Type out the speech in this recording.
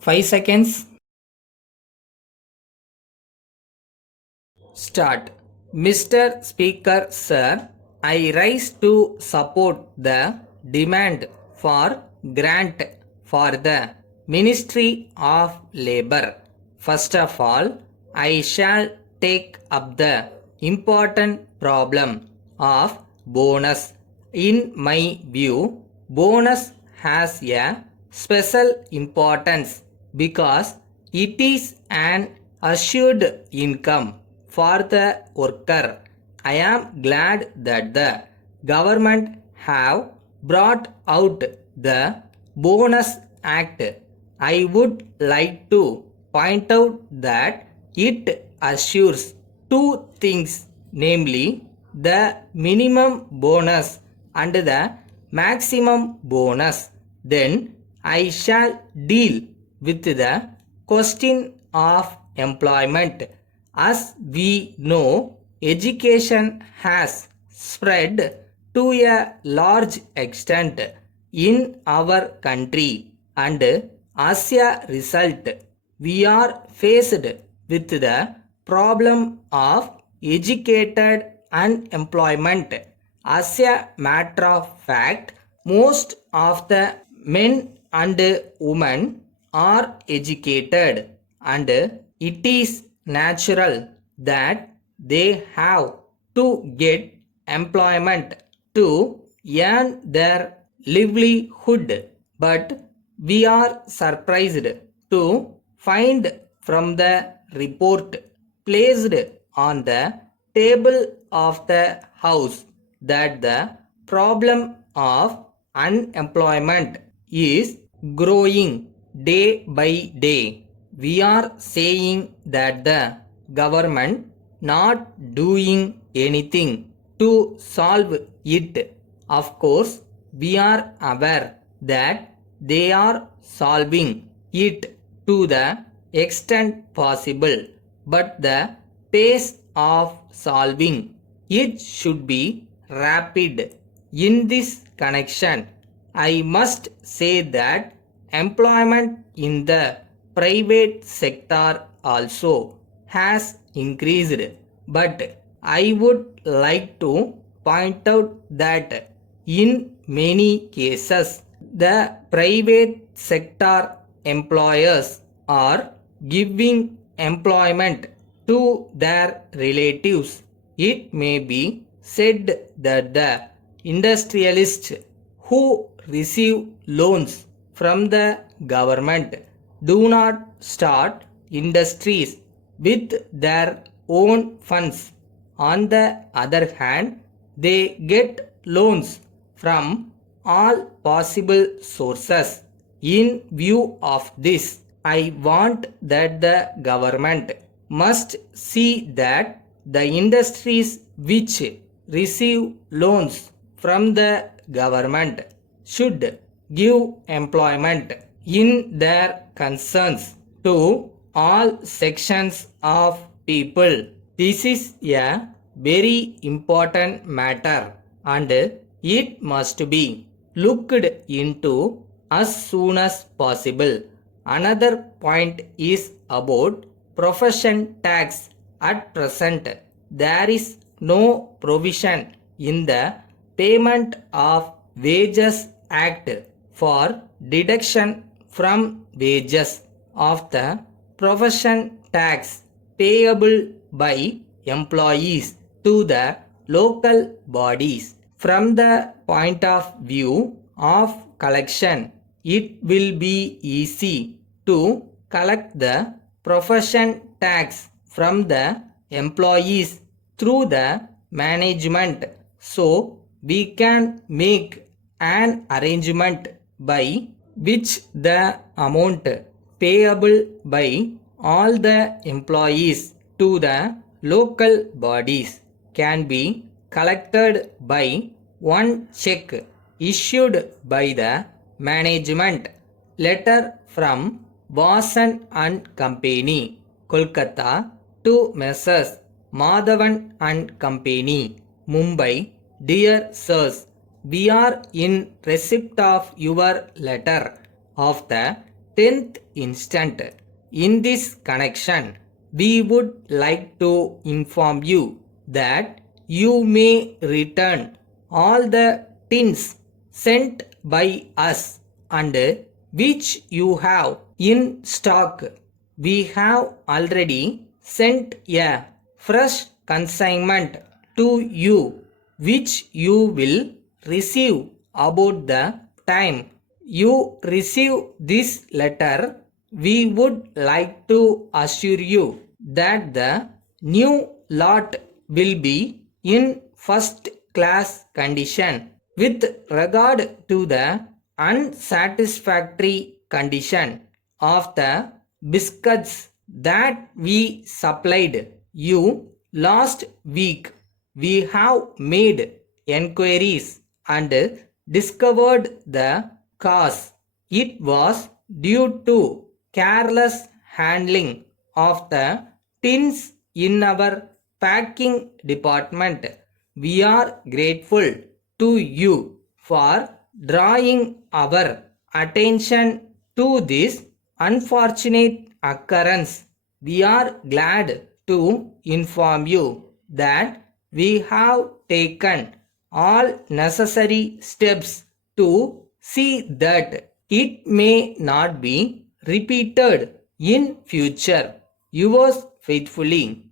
5 seconds. Start. Mr. Speaker, sir, I rise to support the demand for grant for the Ministry of Labour. First of all, I shall take up the important problem of bonus. In my view, bonus has a special importance because it is an assured income for the worker. I am glad that the government have brought out the bonus act. I would like to point out that it assures two things, namely the minimum bonus and the maximum bonus. Then I shall deal with the question of employment. As we know, education has spread to a large extent in our country, and as a result, we are faced with the problem of educated unemployment. As a matter of fact, most of the men and women are educated, and it is natural that they have to get employment to earn their livelihood. But we are surprised to find from the report placed on the table of the House that the problem of unemployment is growing day by day. We are saying that the government not doing anything to solve it. Of course, we are aware that they are solving it to the extent possible, but the pace of solving it should be rapid. In this connection, I must say that employment in the private sector also has increased, but I would like to point out that in many cases the private sector employers are giving employment to their relatives. It may be said that the industrialists who receive loans from the government do not start industries with their own funds. On the other hand, they get loans from all possible sources. In view of this, I want that the government must see that the industries which receive loans from the government should give employment in their concerns to all sections of people. This is a very important matter, and it must be looked into as soon as possible. Another point is about profession tax. At present, there is no provision in the Payment of Wages Act for deduction from wages of the profession tax payable by employees to the local bodies. From the point of view of collection, it will be easy to collect the profession tax from the employees through the management. So we can make an arrangement by which the amount payable by all the employees to the local bodies can be collected by one check issued by the management. Letter from Vasan and Company, Kolkata, to Messrs. Madhavan and Company, Mumbai. Dear Sirs, we are in receipt of your letter of the 10th instant. In this connection, we would like to inform you that you may return all the tins sent by us and which you have in stock. We have already sent a fresh consignment to you, which you will receive about the time you receive this letter. We would like to assure you that the new lot will be in first class condition. With regard to the unsatisfactory condition of the biscuits that we supplied you last week, we have made enquiries and discovered the cause. It was due to careless handling of the tins in our packing department. We are grateful to you for drawing our attention to this unfortunate occurrence. We are glad to inform you that we have taken all necessary steps to see that it may not be repeated in future. Yours faithfully,